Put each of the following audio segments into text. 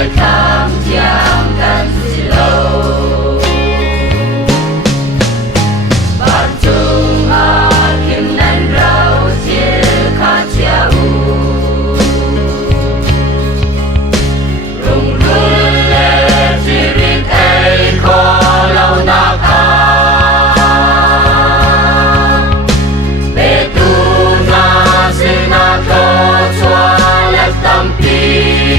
lại tham giangกันสิโลbạn chung kim nan rau chia khá chia rung run lệ chỉ riêng ấy khó lâu na khá bê tu na xin na thô chua lép tâm pi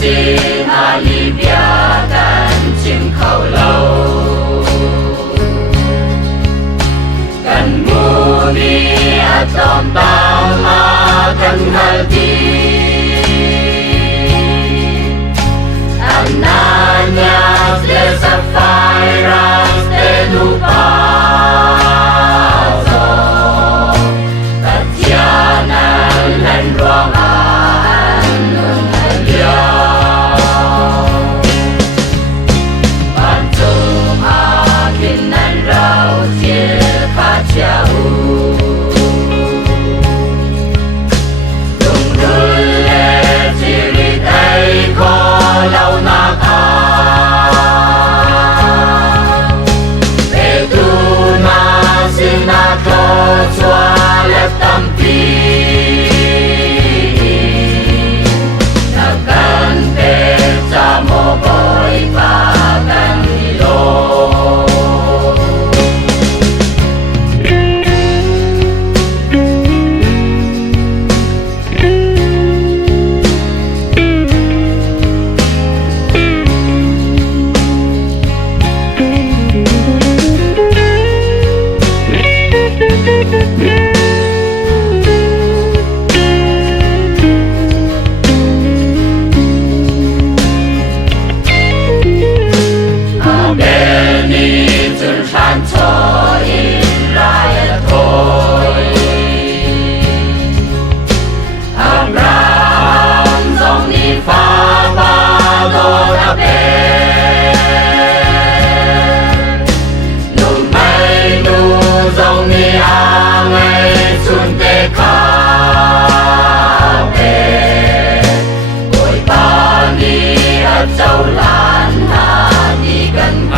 xin Oliviaกันชิมเข้าเล่ากันมูนีอาจอมตามมากันฮัลดีอันนาญาสเลสไฟรัสเตนูปาโซตัดยานันเล่นรวงอาอันนุนเลียchâu lan na đi gần